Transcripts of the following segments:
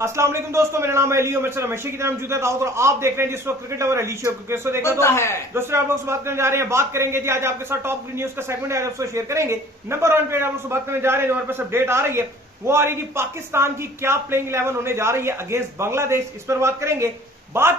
अस्सलाम वालेकुम दोस्तों, मेरा नाम है अली और मेरे हमेशा की तरह मौजूद है और आप देख रहे हैं जिस वक्त क्रिकेट और अली शो क्रिकेट शो देख रहे हैं। दोस्तों आप लोग से बात करने जा रहे हैं, बात करेंगे जी आज आपके साथ टॉप न्यूज का सेगमेंट है, आपसे शेयर करेंगे। नंबर 1 पे आप लोग से बात करने जा रहे हैं, जो हमारे पास अपडेट आ रही है वो आ रही है कि पाकिस्तान की क्या प्लेइंग 11 होने जा रही है अगेंस्ट बांग्लादेश। इस पर बात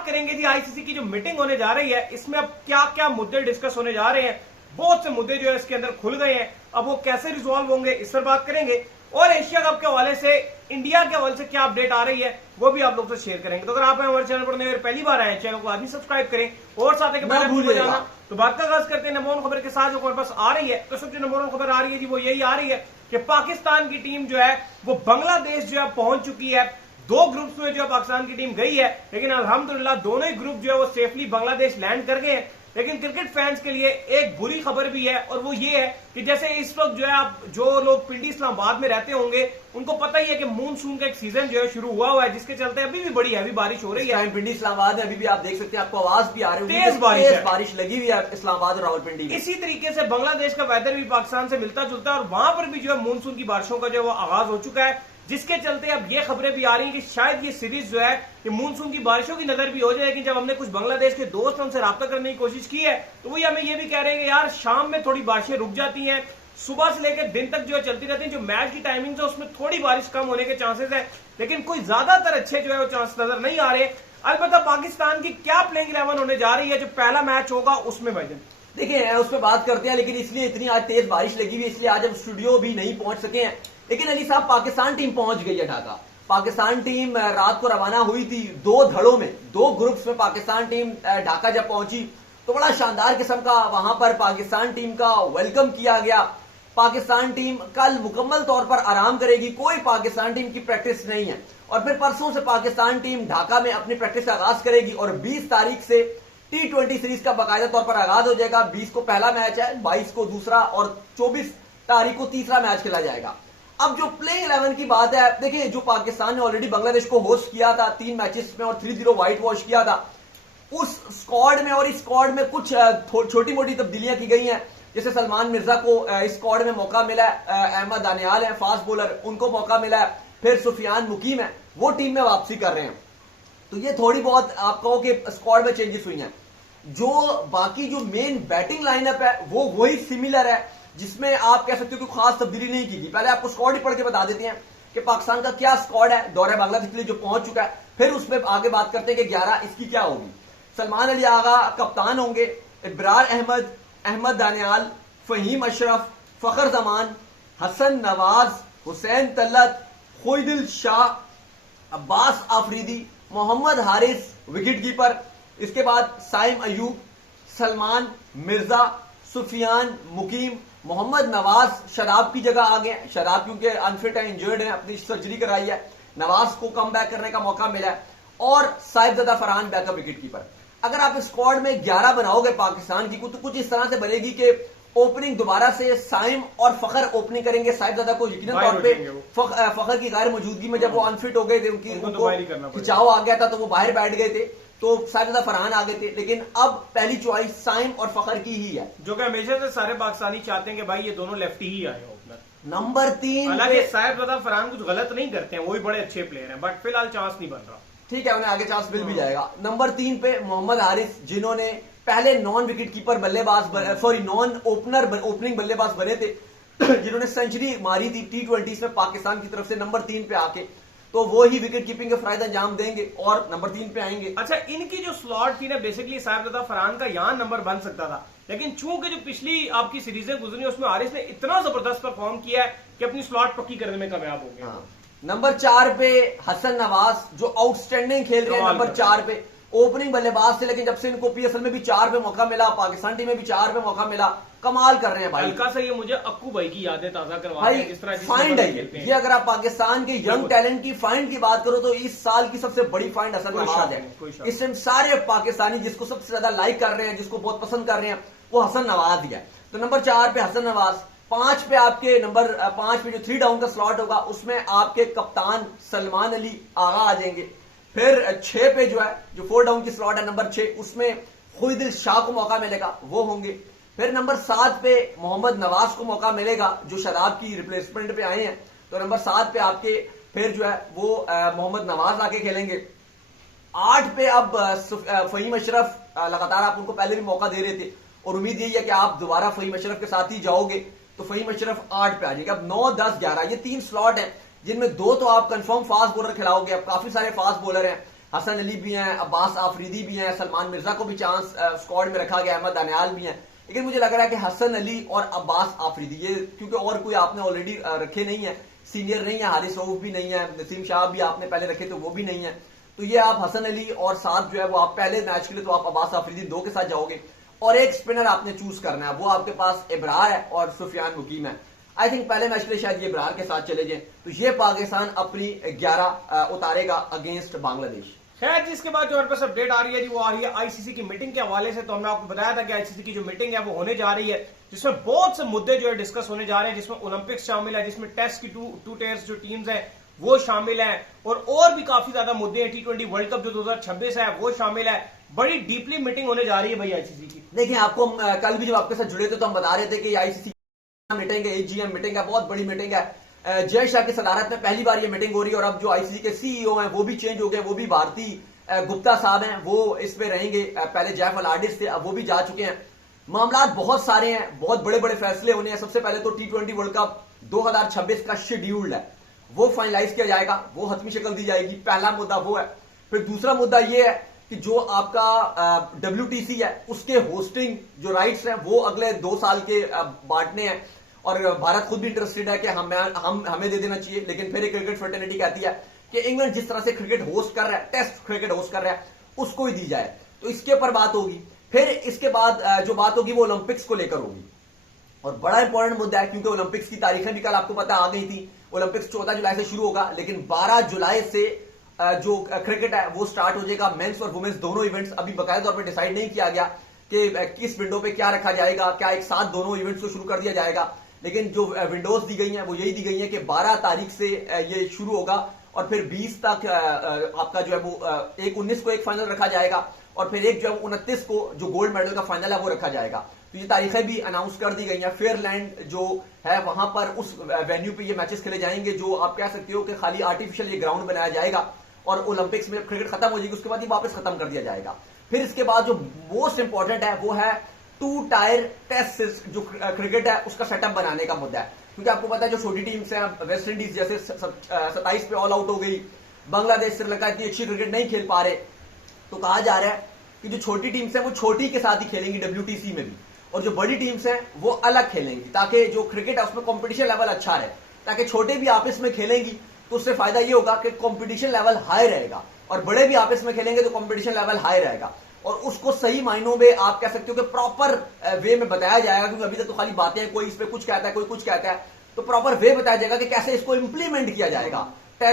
करेंगे जी आईसीसी की जो मीटिंग होने जा रही है, इसमें अब क्या क्या मुद्दे डिस्कस होने जा रहे हैं। बहुत से मुद्दे जो है इसके अंदर खुल गए हैं, अब वो कैसे रिजॉल्व होंगे इस पर बात करेंगे। और एशिया कप के हवाले से इंडिया के हवाले से क्या अपडेट आ रही है वो भी आप लोग से शेयर करेंगे। तो अगर आप हमारे चैनल पर पहली बार आए हैं, चैनल को आदमी सब्सक्राइब करें और साथ ही भूल जाना। तो बात का आगाज करते हैं नंबर 1 खबर के साथ जो हमारे पास आ रही है। तो सबसे नंबर 1 खबर आ रही है जी वो यही आ रही है कि पाकिस्तान की टीम जो है वो बांग्लादेश जो है पहुंच चुकी है। 2 ग्रुप्स में जो है पाकिस्तान की टीम गई है, लेकिन अल्हम्दुलिल्लाह दोनों ही ग्रुप जो है वो सेफली बांग्लादेश लैंड कर गए हैं। लेकिन क्रिकेट फैंस के लिए एक बुरी खबर भी है और वो ये है कि जैसे इस वक्त जो है आप जो लोग पिंडी इस्लामाबाद में रहते होंगे उनको पता ही है कि मानसून का एक सीजन जो है शुरू हुआ है, जिसके चलते अभी भी बड़ी हैवी बारिश हो रही है। पिंडी इस्लामाबाद में अभी भी आप देख सकते हैं, आपको आवाज भी आ रही है, तेज बारिश लगी हुई है इस्लामाबाद और रावलपिंडी में। इसी तरीके से बांग्लादेश का वेदर भी पाकिस्तान से मिलता जुलता है और वहां पर भी जो है मानसून की बारिशों का जो है वो आगाज हो चुका है, जिसके चलते अब ये खबरें भी आ रही हैं कि शायद ये सीरीज जो है कि मानसून की बारिशों की नजर भी हो जाए। लेकिन जब हमने कुछ बांग्लादेश के दोस्त हमसे राब्ता करने की कोशिश की है तो वही हमें ये भी कह रहे हैं कि यार शाम में थोड़ी बारिशें रुक जाती हैं, सुबह से लेकर दिन तक जो है चलती रहती है। जो मैच की टाइमिंग है उसमें थोड़ी बारिश कम होने के चांसेस है, लेकिन कोई ज्यादातर अच्छे जो है वो चांस नजर नहीं आ रहे। अलबत्ता पाकिस्तान की क्या प्लेइंग 11 होने जा रही है जो पहला मैच होगा उसमें भाईजान देखिए उस पर बात करते हैं, लेकिन इसलिए इतनी आज तेज बारिश लगी हुई है इसलिए आज हम स्टूडियो भी नहीं पहुंच सके हैं। लेकिन अली साहब पाकिस्तान टीम पहुंच गई है ढाका। पाकिस्तान टीम रात को रवाना हुई थी 2 धड़ों में, 2 ग्रुप्स में पाकिस्तान टीम ढाका जब पहुंची तो बड़ा शानदार किस्म का वहां पर पाकिस्तान टीम का वेलकम किया गया। पाकिस्तान टीम कल मुकम्मल तौर पर आराम करेगी, कोई पाकिस्तान टीम की प्रैक्टिस नहीं है और फिर परसों से पाकिस्तान टीम ढाका में अपनी प्रैक्टिस का आगाज करेगी और 20 तारीख से T20 सीरीज का बाकायदा तौर पर आगाज हो जाएगा। 20 को पहला मैच है, 22 को दूसरा और 24 तारीख को तीसरा मैच खेला जाएगा। अब जो प्लेइंग 11 की बात है, देखिए जो पाकिस्तान ने ऑलरेडी बांग्लादेश को होस्ट किया था 3 मैचेस में और 3-0 व्हाइट वॉश किया था, उस स्क्वाड में और इस स्क्वाड में कुछ छोटी मोटी तब्दीलियां की गई हैं। जैसे सलमान मिर्जा को इस स्क्वाड में मौका मिला है, अहमद दानियाल है फास्ट बॉलर, उनको मौका मिला है, फिर सुफियान मुकीम है वो टीम में वापसी कर रहे हैं। तो ये थोड़ी बहुत आप कहो कि स्क्वाड में चेंजेस हुई हैं। जो बाकी जो मेन बैटिंग लाइनअप है वो वही सिमिलर है, जिसमें आप कह सकते हो कि खास तब्दीली नहीं की थी। पहले आपको स्क्वाड ही पढ़ के बता देते हैं कि पाकिस्तान का क्या स्क्वाड है दौरे बांग्लादेश के लिए जो पहुंच चुका है, फिर उसमें आगे बात करते हैं कि 11 इसकी क्या होगी। सलमान अली आगा कप्तान होंगे, इब्रार अहमद, अहमद दानियाल, फहीम अशरफ, फखर जमान, हसन नवाज, हुसैन तल्लत, खुईदिल शाह, अब्बास आफरीदी, मोहम्मद हारिस विकेट कीपर, इसके बाद साइम अयूब, सलमान मिर्जा, सुफियान मुकीम, मोहम्मद नवाज शराब की जगह आ गए। शराब क्योंकि अनफिट है, इंजर्ड है, अपनी सर्जरी कराई है, नवाज को कम बैक करने का मौका मिला है और Sahibzada Farhan backup wicket keeper. अगर आप स्क्वाड में 11 बनाओगे पाकिस्तान की तो कुछ इस तरह से बनेगी कि ओपनिंग दोबारा से साइम और फखर ओपनिंग करेंगे। साहिबजादा को यकीनन तौर पे फखर की गैर मौजूदगी में जब वो अनफिट हो गए थे, उनको खिंचाव आ गया था तो वो बाहर बैठ गए थे, तो साहिबजादा फरहान आ गए थे। लेकिन अब पहली चॉइस साइम और फखर की ही है, जो कि हमेशा से सारे पाकिस्तानी चाहते हैं कि भाई ये दोनों लेफ्टी ही आए ओपनर। नंबर 3 हालांकि साहिबजादा फरहान कुछ गलत नहीं करते हैं, वो भी बड़े अच्छे प्लेयर हैं, बट फिलहाल चांस नहीं बन रहा। ठीक है, उन्हें आगे चांस मिल भी जाएगा। नंबर 3 पे मोहम्मद हारिस, जिन्होंने पहले नॉन विकेट कीपर बल्लेबाज सॉरी नॉन ओपनर ओपनिंग बल्लेबाज बने थे, जिन्होंने सेंचुरी मारी थी T20 में पाकिस्तान की तरफ से, नंबर 3 पे आके तो वो ही विकेट कीपिंग के फरायद अंजाम देंगे और नंबर 3 पे आएंगे। अच्छा, इनकी जो स्लॉट थी ना बेसिकली साहिबजादा फरहान का यहां नंबर बन सकता था, लेकिन चूंकि जो पिछली आपकी सीरीजें गुजरी उसमें हारिस ने इतना जबरदस्त परफॉर्म किया है कि अपनी स्लॉट पक्की करने में कामयाब हो गए। नंबर 4 पे हसन नवाज जो आउटस्टैंडिंग खेल रहे हैं नंबर 4 पे, ओपनिंग बल्लेबाज थे, लेकिन जब से इनको PSL में भी 4 पे मौका मिला, पाकिस्तान टीम में भी 4 पे मौका मिला, कमाल कर रहे हैं भाई। हल्का सा ये मुझे अक्कू भाई की यादें ताजा करवा रहे हैं, जिस तरह फाइंड है ये। अगर आप पाकिस्तान के यंग टैलेंट की फाइंड की बात करो तो इस साल की सबसे बड़ी फाइंड हसन नवाज है। इस टाइम सारे पाकिस्तानी जिसको सबसे ज्यादा लाइक कर रहे हैं, जिसको बहुत पसंद कर रहे हैं, वो हसन नवाज ही है। तो नंबर 4 पे हसन नवाज, 5 पे आपके नंबर 5 पे जो 3 डाउन का स्लॉट होगा उसमें आपके कप्तान सलमान अली आगा आ जाएंगे। फिर 6 पे जो है जो 4 डाउन की स्लॉट है नंबर 6, उसमें खुईदिल शाह को मौका मिलेगा, वो होंगे। फिर नंबर 7 पे मोहम्मद नवाज को मौका मिलेगा जो शराब की रिप्लेसमेंट पे आए हैं, तो नंबर 7 पे आपके फिर जो है वो मोहम्मद नवाज आके खेलेंगे। 8 पे अब फहीम अशरफ लगातार आप उनको पहले भी मौका दे रहे थे और उम्मीद यही है कि आप दोबारा फहीम अशरफ के साथ ही जाओगे, तो फहीम अशरफ 8 पे आ जाएगा। अब 9, 10, 11 ये 3 स्लॉट हैं जिनमें 2 तो आप कंफर्म फास्ट बॉलर खिलाओगे। अब काफी सारे फास्ट बॉलर हैं, हसन अली भी हैं, अब्बास आफरीदी भी हैं, सलमान मिर्जा को भी चांस स्क्वाड में रखा गया, अहमद दानियाल भी हैं। लेकिन मुझे लग रहा है कि हसन अली और अब्बास आफरीदी ये, क्योंकि और कोई आपने ऑलरेडी रखे नहीं है, सीनियर नहीं है, हारिस रऊफ भी नहीं है, नसीम शाह भी आपने पहले रखे तो वो भी नहीं है, तो ये आप हसन अली और साथ जो है वो आप पहले मैच के लिए तो आप अब्बास आफरीदी 2 के साथ जाओगे और एक स्पिनर आपने चूज करना है, वो आपके पास इब्रार है और सुफियान मुकीम है। आई थिंक पहले मैच के लिए शायद ये इब्रार के साथ चले जाए, तो ये पाकिस्तान अपनी 11 उतारेगा अगेंस्ट बांग्लादेश। खैर जिसके बाद जो हमारे पास अपडेट आ रही है जी वो आ रही है आईसीसी की मीटिंग के हवाले से। तो हमने आपको बताया था कि आईसीसी की जो मीटिंग है वो होने जा रही है, जिसमें बहुत से मुद्दे जो है डिस्कस होने जा रहे हैं, जिसमें ओलंपिक्स शामिल है, जिसमें टेस्ट की टू टेयर्स जो टीम्स हैं वो शामिल है और भी काफी ज्यादा मुद्दे हैं। T20 वर्ल्ड कप जो 2026 है वो शामिल है। बड़ी डीपली मीटिंग होने जा रही है भाई आईसीसी की। देखिए आपको कल भी जब आपके साथ जुड़े थे तो हम बता रहे थे कि आईसीसी मीटिंग है, एजीएम मीटिंग है, बहुत बड़ी मीटिंग है। जय शाह की सदारत में पहली बार ये मीटिंग हो रही है और अब जो आईसीसी के सीईओ हैं वो भी चेंज हो गए, वो भी भारती गुप्ता साहब हैं, वो इसमें रहेंगे। पहले जैफ अल आर्डिस थे, अब वो भी जा चुके हैं। मामला बहुत सारे हैं, बहुत बड़े बड़े फैसले होने हैं। सबसे पहले तो T20 वर्ल्ड कप 2026 का शेड्यूल्ड है, वो फाइनलाइज किया जाएगा, वो हतमी शक्ल दी जाएगी। पहला मुद्दा वो है। फिर दूसरा मुद्दा ये है कि जो आपका WTC है उसके होस्टिंग जो राइट्स हैं वो अगले 2 साल के बांटने हैं और भारत खुद भी इंटरेस्टेड है कि हमें दे देना चाहिए। लेकिन फिर एक क्रिकेट फर्टर्निटी कहती है कि इंग्लैंड जिस तरह से क्रिकेट होस्ट कर रहा है, टेस्ट क्रिकेट होस्ट कर रहा है, उसको ही दी जाए, तो इसके ऊपर बात होगी। फिर इसके बाद जो बात होगी वो ओलंपिक्स को लेकर होगी और बड़ा इंपॉर्टेंट मुद्दा है क्योंकि ओलंपिक्स की तारीखें भी कल आपको पता आ गई थी। ओलंपिक्स 14 जुलाई से शुरू होगा, लेकिन 12 जुलाई से जो क्रिकेट है वो स्टार्ट हो जाएगा। मेंस और वुमेन्स दोनों इवेंट्स अभी बकायदा तौर पर डिसाइड नहीं किया गया कि किस विंडो पे क्या रखा जाएगा, क्या एक साथ दोनों इवेंट्स को शुरू कर दिया जाएगा। लेकिन जो विंडोज दी गई हैं वो यही दी गई है कि 12 तारीख से ये शुरू होगा और फिर 20 तक आपका जो है वो 19 को एक फाइनल रखा जाएगा और फिर एक जो है 29 को जो गोल्ड मेडल का फाइनल है वो रखा जाएगा। तो ये तारीखें भी अनाउंस कर दी गई हैं। फेयरलैंड जो है वहां पर उस वेन्यू पे ये मैचेस खेले जाएंगे, जो आप कह सकते हो कि खाली आर्टिफिशियल ये ग्राउंड बनाया जाएगा और ओलंपिक्स में क्रिकेट खत्म हो जाएगी, उसके बाद ये वापस खत्म कर दिया जाएगा। फिर इसके बाद जो मोस्ट इंपॉर्टेंट है वो है 2 टायर टेस्ट जो क्रिकेट है उसका सेटअप बनाने का मुद्दा है, क्योंकि आपको पता है जो छोटी टीम्स हैं, वेस्ट इंडीज जैसे 27 पे ऑल आउट हो गई, बांग्लादेश श्रीलंका इतनी अच्छी क्रिकेट नहीं खेल पा रहे, तो कहा जा रहा है कि जो छोटी टीम्स हैं वो छोटी के साथ ही खेलेंगी WTC में भी, और जो बड़ी टीम्स हैं वो अलग खेलेंगी, ताकि जो क्रिकेट है उसमें कंपटीशन लेवल अच्छा रहे, ताकि छोटे भी आपस में खेलेंगी तो उससे फायदा ये होगा कि कंपटीशन लेवल हाई रहेगा और बड़े भी आपस में खेलेंगे तो कंपटीशन लेवल हाई रहेगा और उसको सही मायनों में आप कह सकते हो कि प्रॉपर वे में बताया जाएगा। क्योंकि अभी तक तो खाली बातें हैं, कोई इस पे कुछ कहता है, कोई कुछ कहता है, तो प्रॉपर वे बताया जाएगा कि कैसे इसको इंप्लीमेंट किया जाएगा।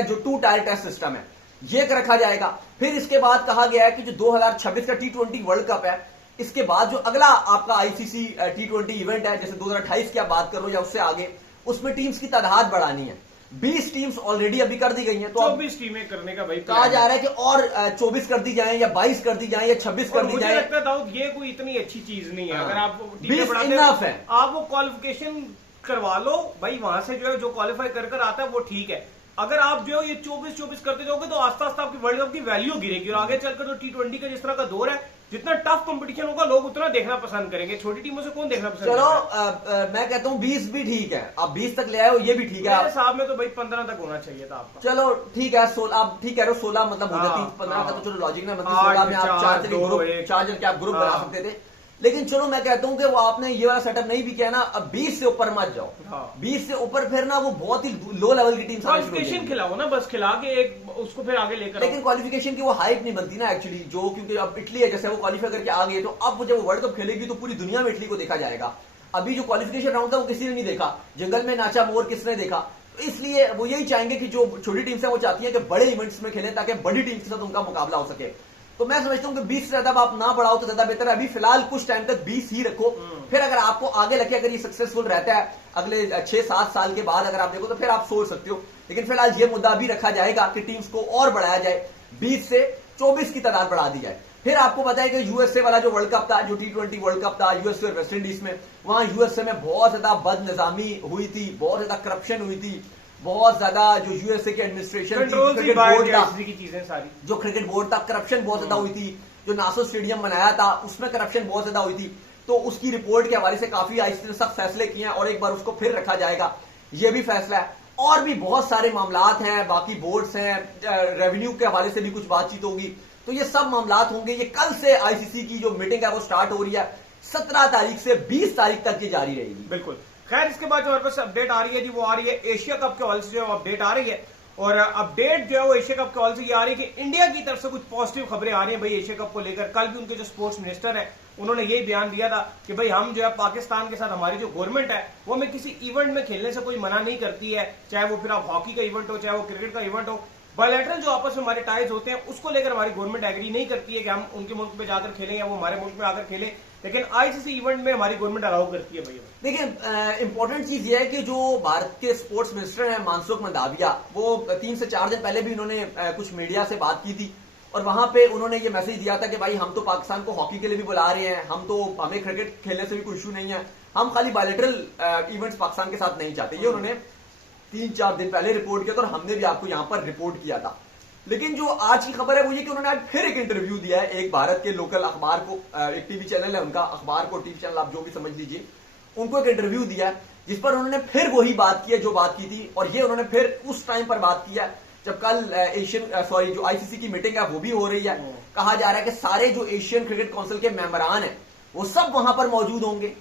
जो 2 टायर टेस्ट सिस्टम है ये रखा जाएगा। फिर इसके बाद कहा गया है कि जो 2026 का T20 वर्ल्ड कप है, इसके बाद जो अगला आपका ICC T20 इवेंट है, जैसे 2028 की आप बात करो या उससे आगे, उसमें टीम्स की तादाद बढ़ानी है। 20 टीम्स ऑलरेडी अभी कर दी गई हैं, तो 24 टीमें करने का भाई कहा जा रहा है कि और 24 कर दी जाए या 22 कर दी जाए या 26 कर दी जाए। मुझे लगता है दाऊद ये कोई इतनी अच्छी चीज नहीं है। अगर आप 20 इनफ है, आप वो क्वालिफिकेशन करवा लो भाई, वहां से जो है जो क्वालिफाई कर आता है वो ठीक है। अगर आप जो ये 24 करते जाओगे तो आस्ता आस्ता आपकी वर्ल्ड कप की वैल्यू गिरेगी और आगे चलकर जो T20 का जिस तरह का दौर है, जितना टफ कंपटीशन होगा लोग उतना देखना पसंद करेंगे। छोटी टीमों से कौन देखना पसंद चलो मैं कहता हूँ 20 भी ठीक है, आप 20 तक ले आए हो ये भी ठीक है। मेरे हिसाब में तो भाई 15 तक होना चाहिए था आपका। चलो ठीक है, 16 आप ठीक कह रहे हो, 16 मतलब हो जाती, 15 का तो चलो लॉजिक ना, मतलब 16 में आप 4 जन के आप ग्रुप बना सकते थे। लेकिन चलो मैं कहता हूं कि वो आपने ये वाला सेटअप नहीं भी किया ना, अब 20 से ऊपर मत जाओ। 20 से ऊपर फिर ना वो बहुत ही लो लेवल की टीम क्वालिफिकेशन खिलाओ ना, बस खिला के एक उसको फिर आगे लेकर। लेकिन क्वालिफिकेशन की वो हाइप नहीं बनती ना एक्चुअली, जो क्योंकि अब इटली है जैसे वो क्वालिफाई करके आ गई, तो अब जब वो वर्ल्ड कप खेलेगी तो पूरी दुनिया में इटली को देखा जाएगा। अभी जो क्वालिफिकेशन राउंड था वो किसी ने नहीं देखा, जंगल में नाचा मोर किसने देखा। तो इसलिए वो यही चाहेंगे कि जो छोटी टीम्स है वो चाहती है कि बड़े इवेंट्स में खेलें ताकि बड़ी टीम के साथ उनका मुकाबला हो सके। तो मैं समझता हूं कि 20 से ज्यादा आप ना बढ़ाओ तो ज्यादा बेहतर है। अभी फिलहाल कुछ टाइम तक 20 ही रखो, फिर अगर आपको आगे लगे अगर ये सक्सेसफुल रहता है अगले 6-7 साल के बाद अगर आप देखो तो फिर आप सोच सकते हो। लेकिन फिलहाल ये मुद्दा भी रखा जाएगा कि टीम्स को और बढ़ाया जाए, 20 से 24 की तादाद बढ़ा दी जाए। फिर आपको पता है कि यूएसए वाला जो वर्ल्ड कप था, जो T20 वर्ल्ड कप था यूएसए और वेस्ट इंडीज में, वहां यूएसए में बहुत ज्यादा बदनिजामी हुई थी, बहुत ज्यादा करप्शन हुई थी, बहुत ज्यादा जो यूएसए के एडमिनिस्ट्रेशन कंट्रोल क्रिकेट बोर्ड था, की चीजें सारी, जो क्रिकेट बोर्ड था, करप्शन बहुत ज्यादा हुई थी। जो नासो स्टेडियम बनाया था उसमें करप्शन बहुत ज्यादा हुई थी। तो उसकी रिपोर्ट के हवाले से काफी आहिस्ते से सख्त फैसले किए हैं और एक बार उसको फिर रखा जाएगा, ये भी फैसला है। और भी बहुत सारे मामलात हैं, बाकी बोर्ड्स हैं, रेवेन्यू के हवाले से भी कुछ बातचीत होगी। तो ये सब मामलात होंगे। ये कल से आईसीसी की जो मीटिंग है वो स्टार्ट हो रही है, 17 तारीख से 20 तारीख तक ये जारी रहेगी। बिल्कुल। खैर, इसके बाद जो हमारे पास अपडेट आ रही है जी, वो आ रही है एशिया कप के हवाले से जो अपडेट आ रही है। और अपडेट जो है वो एशिया कप के हवाले से ये आ रही है कि इंडिया की तरफ से कुछ पॉजिटिव खबरें आ रही हैं भाई एशिया कप को लेकर। कल भी उनके जो स्पोर्ट्स मिनिस्टर है उन्होंने यही बयान दिया था कि भाई हम जो है पाकिस्तान के साथ हमारी जो गवर्नमेंट है वो हमें किसी इवेंट में खेलने से कोई मना नहीं करती है, चाहे वो फिर आप हॉकी का इवेंट हो, चाहे वो क्रिकेट का इवेंट हो। बायलैटरल जो आपस में हमारे टाइज होते हैं उसको लेकर हमारी गवर्नमेंट एग्री नहीं करती है कि हम उनके मुल्क में जाकर खेलें या वो हमारे मुल्क में आकर खेलें, लेकिन आईसीसी इवेंट में हमारी गवर्नमेंट अलाउ करती है भैया। देखिए, इंपॉर्टेंट चीज ये है कि जो भारत के स्पोर्ट्स मिनिस्टर हैं मनसुख मंडाविया, वो 3 से 4 दिन पहले भी उन्होंने कुछ मीडिया से बात की थी और वहां पे उन्होंने ये मैसेज दिया था कि भाई हम तो पाकिस्तान को हॉकी के लिए भी बुला रहे हैं, हमें क्रिकेट खेलने से भी कोई इशू नहीं है, हम खाली बायलैटरल इवेंट्स पाकिस्तान के साथ नहीं चाहते। ये उन्होंने 3-4 दिन पहले रिपोर्ट किया था और हमने भी आपको यहां पर रिपोर्ट किया था। लेकिन जो आज की खबर है वो ये कि उन्होंने आज फिर एक इंटरव्यू दिया है एक भारत के लोकल अखबार को, एक टीवी चैनल है उनका, अखबार को टीवी चैनल आप जो भी समझ लीजिए, उनको एक इंटरव्यू दिया है जिस पर उन्होंने फिर वही बात की है जो बात की थी। और ये उन्होंने फिर उस टाइम पर बात की है जब कल जो आईसीसी की मीटिंग है वो भी हो रही है। कहा जा रहा है कि सारे जो एशियन क्रिकेट काउंसिल के मेंबरान हैं वो सब वहां पर मौजूद होंगे।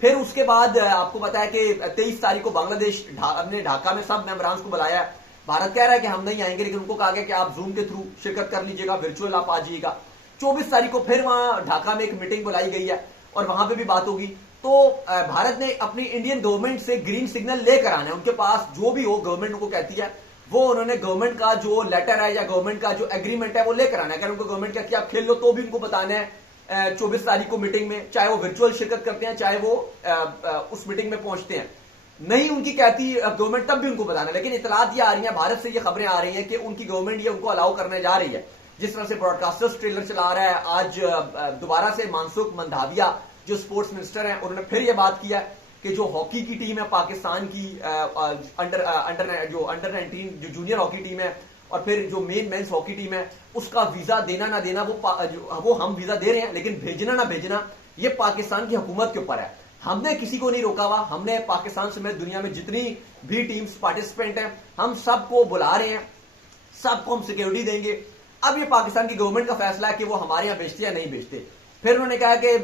फिर उसके बाद आपको पता है कि 23 तारीख को बांग्लादेश ने ढाका में सब मेंबरान को बुलाया है। भारत कह रहा है कि हम नहीं आएंगे, लेकिन उनको कहा गया कि आप जूम के थ्रू शिरकत कर लीजिएगा, वर्चुअल आप आ जाइएगा। 24 तारीख को फिर वहां ढाका में एक मीटिंग बुलाई गई है और वहां पे भी बात होगी। तो भारत ने अपनी इंडियन गवर्नमेंट से ग्रीन सिग्नल लेकर आना है। उनके पास जो भी हो गवर्नमेंट उनको कहती है वो उन्होंने गवर्नमेंट का जो लेटर है या गवर्नमेंट का जो एग्रीमेंट है वो लेकर आना है। अगर उनको गवर्नमेंट कहती है आप खेल लो तो भी उनको बताना है 24 तारीख को मीटिंग में, चाहे वो वर्चुअल शिरकत करते हैं चाहे वो उस मीटिंग में पहुंचते हैं। नहीं उनकी कहती गवर्नमेंट तब भी उनको बताना। लेकिन इतलात ये आ रही है, भारत से ये खबरें आ रही हैं कि उनकी गवर्नमेंट ये उनको अलाउ करने जा रही है। जिस तरह से ब्रॉडकास्टर्स ट्रेलर चला रहा है, आज दोबारा से मनसुख मंडाविया जो स्पोर्ट्स मिनिस्टर हैं उन्होंने फिर ये बात किया कि जो हॉकी की टीम है पाकिस्तान की, अंडर 19 जो जूनियर हॉकी टीम है और फिर जो मेंस हॉकी टीम है, उसका वीजा देना ना देना वो हम वीजा दे रहे हैं, लेकिन भेजना ना भेजना ये पाकिस्तान की हुकूमत के ऊपर है। हमने किसी को नहीं रोका हुआ, हमने पाकिस्तान समेत दुनिया में जितनी भी टीम्स पार्टिसिपेंट हैं हम सबको बुला रहे हैं, सबको हम सिक्योरिटी देंगे। अब ये पाकिस्तान की गवर्नमेंट का फैसला है कि वो हमारे यहाँ बेचते या नहीं बेचते। फिर उन्होंने कहा कि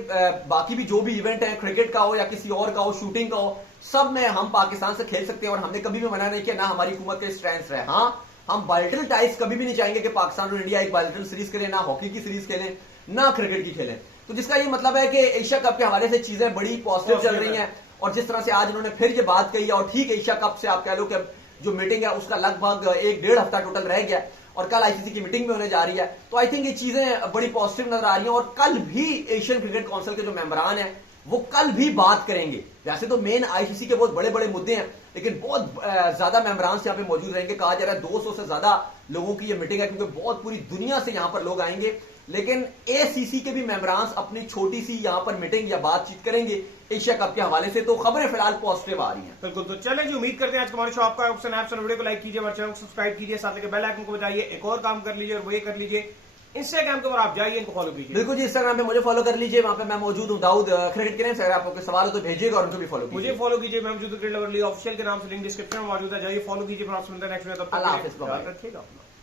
बाकी भी जो भी इवेंट है, क्रिकेट का हो या किसी और का हो, शूटिंग का हो, सब में हम पाकिस्तान से खेल सकते हैं और हमने कभी भी मना नहीं किया, ना हमारी हुकूमत के स्ट्रेंथ रहे। हाँ, हम बायलैटरल टाइज कभी भी नहीं चाहेंगे कि पाकिस्तान और इंडिया एक बायलैटरल सीरीज खेलें, ना हॉकी की सीरीज खेलें ना क्रिकेट की खेलें। तो जिसका ये मतलब है कि एशिया कप के हवाले से चीजें बड़ी पॉजिटिव चल रही हैं। और जिस तरह से आज उन्होंने फिर ये बात कही है, और ठीक एशिया कप से आप कह लो कि जो मीटिंग है उसका लगभग 1-1.5 हफ्ता टोटल रह गया और कल आईसीसी की मीटिंग भी होने जा रही है। तो आई थिंक ये चीजें बड़ी पॉजिटिव नजर आ रही हैं। और कल भी एशियन क्रिकेट काउंसिल के जो मेंबरान हैं वो कल भी बात करेंगे। वैसे तो मेन आईसीसी के बहुत बड़े बड़े मुद्दे हैं, लेकिन बहुत ज्यादा मेंबरान यहाँ पे मौजूद रहेंगे। कहा जा रहा है 200 से ज्यादा लोगों की ये मीटिंग है, क्योंकि बहुत पूरी दुनिया से यहां पर लोग आएंगे। लेकिन एसीसी के भी मेंबरान अपनी छोटी सी यहां पर मीटिंग या बातचीत करेंगे एशिया कप के हवाले से। तो खबरें फिलहाल पॉजिटिव आ रही हैं। बिल्कुल, तो चलें जी, उम्मीद करते हैं आज हमारे शो आपका वीडियो को लाइक कीजिए, हमारे चैनल को सब्सक्राइब कीजिए, साथ ही बेल आइकन को बजाइए। एक और काम कर लीजिए और वो ये कर लीजिए, इंस्टाग्राम के ऊपर आप जाइए, इनको फॉलो कीजिए। बिल्कुल जी, इंस्टाग्राम पे मुझे फॉलो कर लीजिए, वहां पे मैं मौजूद हूँ, दाऊद क्रिकेट के नाम से। अगर आपको कोई सवाल हो तो भेजिएगा और उनको भी फॉलो कीजिए। मुझे फॉलो कीजिए, मैं मौजूद क्रिकेट लवर ऑफिशियल के नाम से, लिंक डिस्क्रिप्शन में मौजूद है, जाइए फॉलो कीजिए। फिर आपसे मिलते हैं नेक्स्ट वीडियो, तब तक अल्लाह हाफिज़, ख्याल रखिएगा अपना।